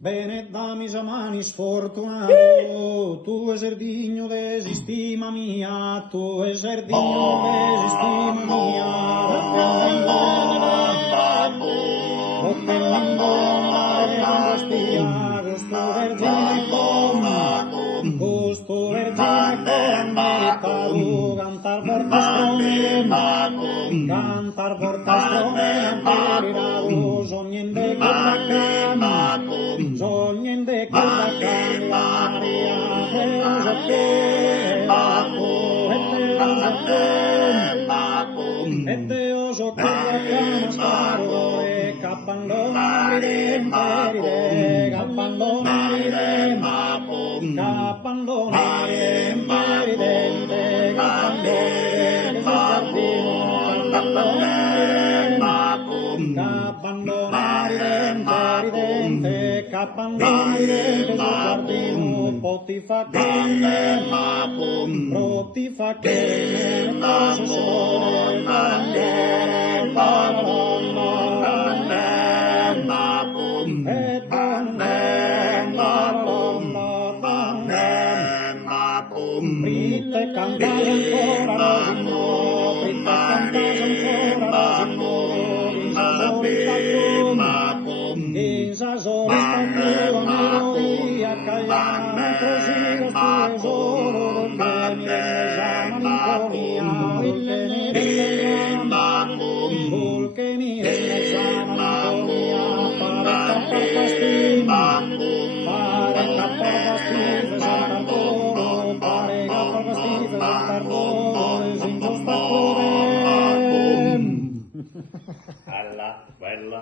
Bene, dammi sa mani sfortunato, tu sei digno d'esistima mia, tu sei digno d'esistima mia, perché gusto vergine con meritato, cantar porta stromena perirato, sognende cordacan, sognende cordacan, l'aria e Deus o cordacan sparo, e cappandona ridente, cappandona ridente, cappandona ridente, cappandona ridente, giardino, poti fa che cosa Britte cantas ancora rosino, Britte cantas ancora rosino, in sa solita tua melodia callano così lo tesoro che mi è malinconia, che mi è malinconia, pare cappar stima, pare cappar stima, Sant'Arturo, pare cappar stima, Sant'Arturo, sin giusta Bella, bella.